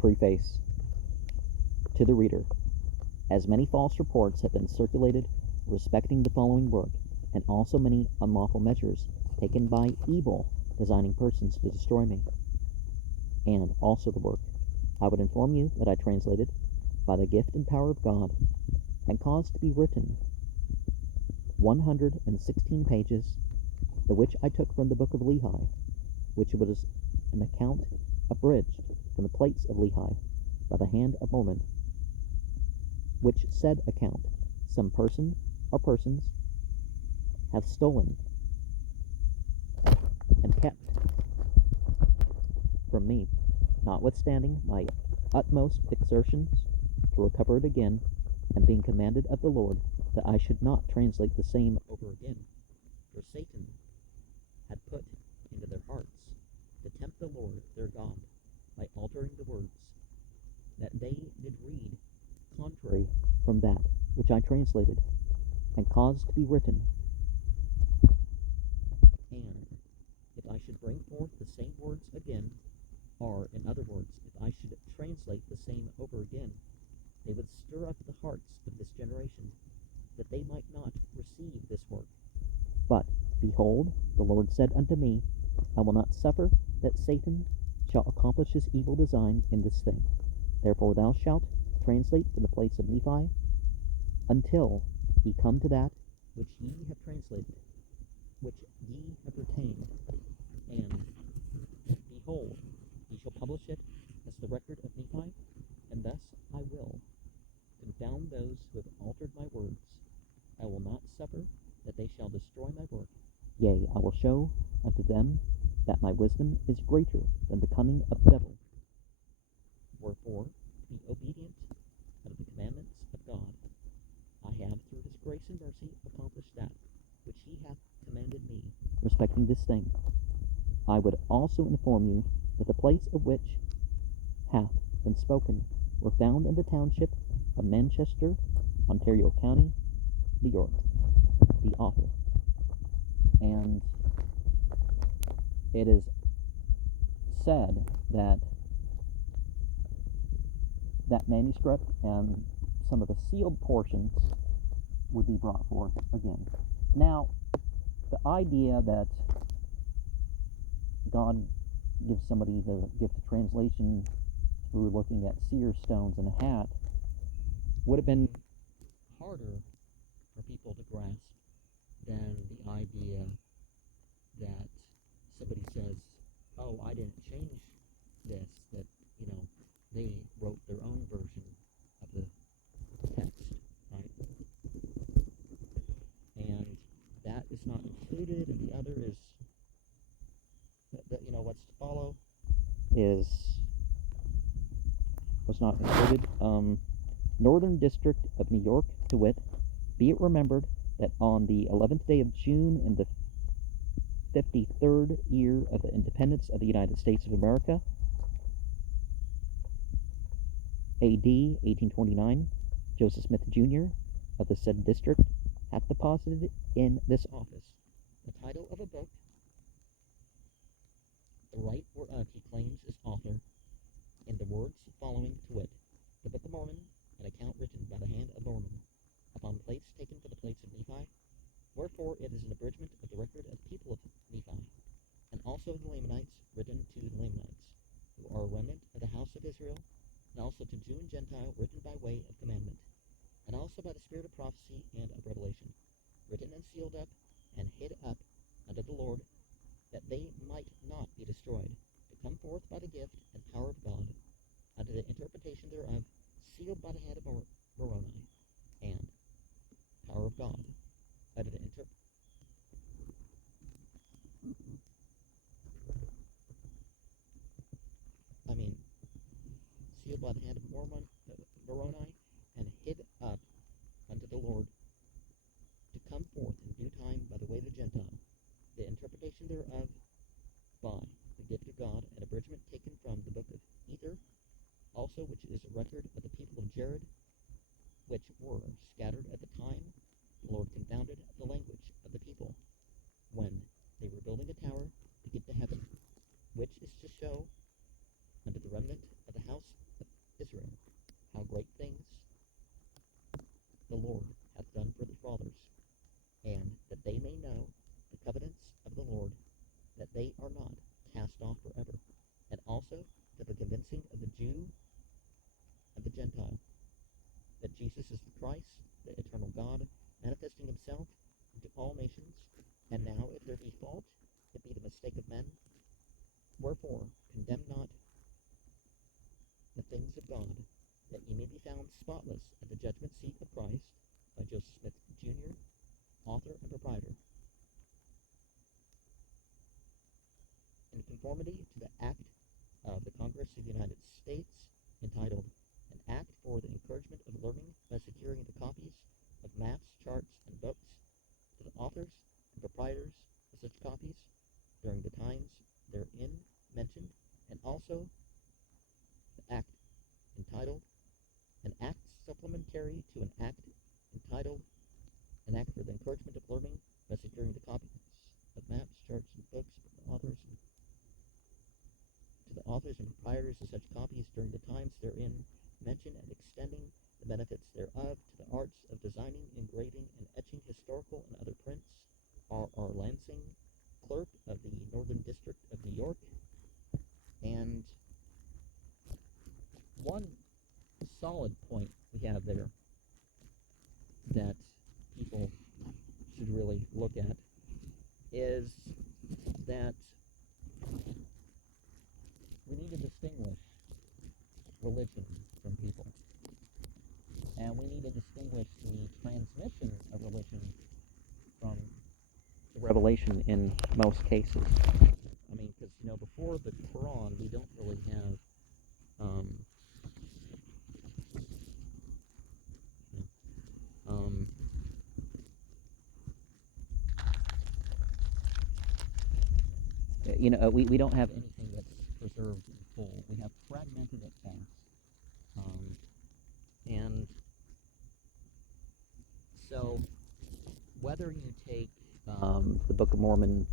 Preface. To the reader, as many false reports have been circulated respecting the following work, and also many unlawful measures taken by evil designing persons to destroy me, and also the work, I would inform you that I translated by the gift and power of God, and caused to be written 116 pages, the which I took from the book of Lehi, which was an account abridged from the plates of Lehi by the hand of Mormon, which said account some person or persons have stolen and kept from me, notwithstanding my utmost exertions to recover it again, and being commanded of the Lord that I should not translate the same over again. For Satan had put into their hearts to tempt the Lord their God by altering the words, that they did read contrary from that which I translated, and caused to be written. And if I should bring forth the same words again, or, in other words, if I should translate the same over again, they would stir up the hearts of this generation, that they might not receive this work. But, behold, the Lord said unto me, I will not suffer that Satan shall accomplish his evil design in this thing. Therefore thou shalt translate from the plates of Nephi, until ye come to that which ye have translated, which ye have retained. And, behold, ye shall publish it as the record of Nephi, and thus I will confound those who have altered my words. I will not suffer that they shall destroy my work. Yea, I will show unto them that my wisdom is greater than the cunning of the devil. Wherefore, be obedient unto the commandments of God. I have, through his grace and mercy, accomplished that which he hath commanded me respecting this thing. I would also inform you that the place of which hath been spoken were found in the township of Manchester, Ontario County, New York, the author. And it is said that that manuscript and some of the sealed portions would be brought forth again. Now, the idea that God gives somebody the gift of translation through looking at seer stones in a hat would have been harder for people to grasp than the idea that somebody says, oh, I didn't change this, that, they wrote their own version of the text, right? And that is not included, and the other is, what's to follow was not included. Northern District of New York, to wit, be it remembered that on the 11th day of June in the 53rd year of the independence of the United States of America, A.D. 1829, Joseph Smith, Jr. of the said district hath deposited in this office the title of a book, the right whereof he claims is author, in the words following, to wit, the Book of Mormon, an account written by the hand of Mormon, upon plates taken for the plates of Nephi, wherefore it is an abridgment of the record of the people of Nephi, and also the Lamanites, written to the Lamanites, who are a remnant of the house of Israel, and also to Jew and Gentile, written by way of commandment, and also by the spirit of prophecy and of revelation, written and sealed up, and hid up unto the Lord, that they might not be destroyed, to come forth by the gift and power of God, unto the interpretation thereof, sealed by the hand of Moroni, and power of God, unto the sealed by the hand of Moroni, and hid up unto the Lord, to come forth in due time by the way of the Gentile, the interpretation thereof by the gift of God, an abridgment taken from the book of Ether, also which is a record of the people of Jared, which were scattered at the time the Lord confounded the language of the people, when they were building a tower to get to heaven, which is to show unto the remnant of the house Israel, how great things the Lord hath done for the fathers, and that they may know the covenants of the Lord, that they are not cast off forever, and also to the convincing of the Jew and the Gentile, that Jesus is the Christ, the eternal God, manifesting himself unto all nations. And now, if there be fault, it be the mistake of men. Wherefore, condemn not the things of God, that ye may be found spotless at the judgment seat of Christ, by Joseph Smith, Jr., author and proprietor. In conformity to the Act of the Congress of the United States, entitled An Act for the Encouragement of Learning by Securing the Copies of Maps, Charts, and Books to the authors and proprietors of such copies during the times therein mentioned, and also the Act entitled An Act Supplementary to an Act entitled An Act for the Encouragement of Learning by Securing the Copies of Maps, Charts, and Books to the authors and proprietors of such copies during the times therein mentioned, and extending the benefits thereof to the arts of designing, engraving, and etching historical and other prints. R. Lansing, clerk of the Northern District of New York. And one solid point we have there that people should really look at is that we need to distinguish religion from people. And we need to distinguish the transmission of religion from the revelation in most cases. I mean, because, before the Quran, we don't really have we don't have anything that's preserved in full. We have fragmented at best. And so, whether you take the Book of Mormon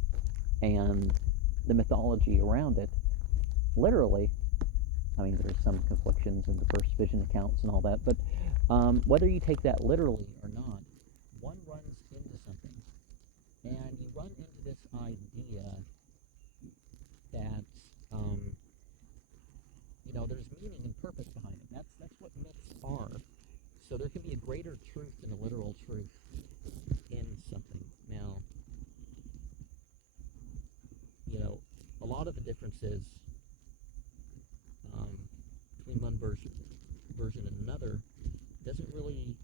and the mythology around it, literally, I mean, there's some conflictions in the first vision accounts and all that, but whether you take that literally or not, one runs into something. And you run into this idea that, there's meaning and purpose behind it. That's what myths are. So there can be a greater truth than a literal truth in something. Now, a lot of the differences between one version and another doesn't really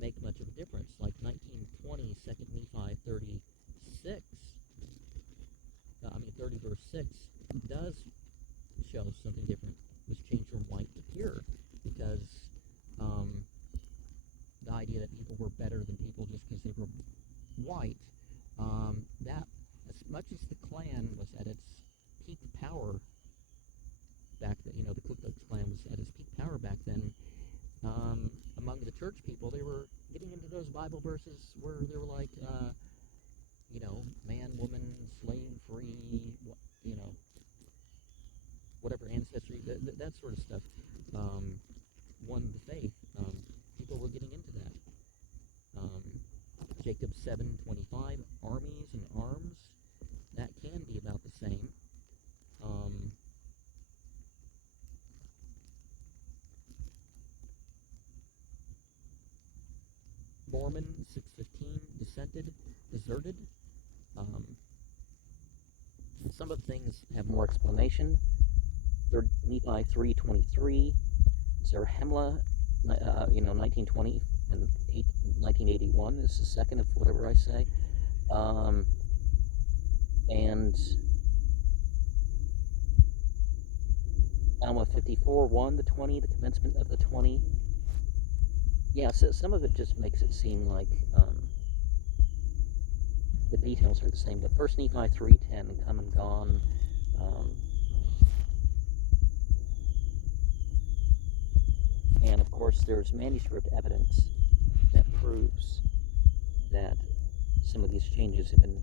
make much of a difference. Like 1920, 2 Nephi 30 verse 6 does show something different. It was changed from white to pure, because the idea that people were better than people just because they were white, that, as much as the Klan was at its peak power back then, the Ku Klux Klan was at its peak power back then, among the church people, they were getting into those Bible verses where they were like, man, woman, slave, free, whatever ancestry, that sort of stuff, won the faith. People were getting into that. Jacob 7:25, armies and arms, that can be about the same. Mormon 6:15, deserted. Some of the things have more explanation. 3 Nephi 3:23, Zarahemla, 1920 and 1981 is the second of whatever I say. And Alma 54:1, the 20, the commencement of the 20. Yeah, so some of it just makes it seem like the details are the same, but 1 Nephi 3:10, come and gone. And of course, there's manuscript evidence that proves that some of these changes have been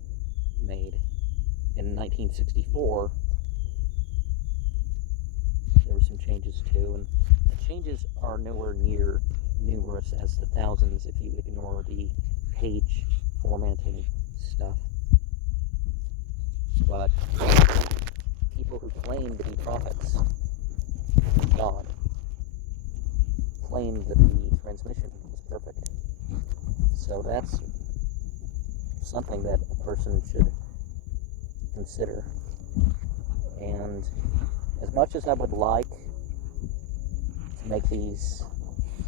made. In 1964, there was some changes too, and the changes are nowhere near numerous as the thousands if you ignore the page formatting stuff. But people who claim to be prophets of God claim that the transmission was perfect. So that's something that a person should consider. And as much as I would like to make these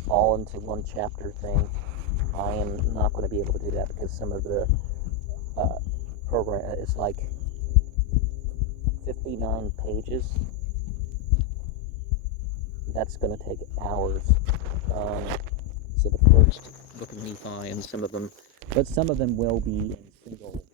all into one chapter thing, I am not going to be able to do that because some of the program is like 59 pages. That's going to take hours. So the first book of Nephi and some of them will be in single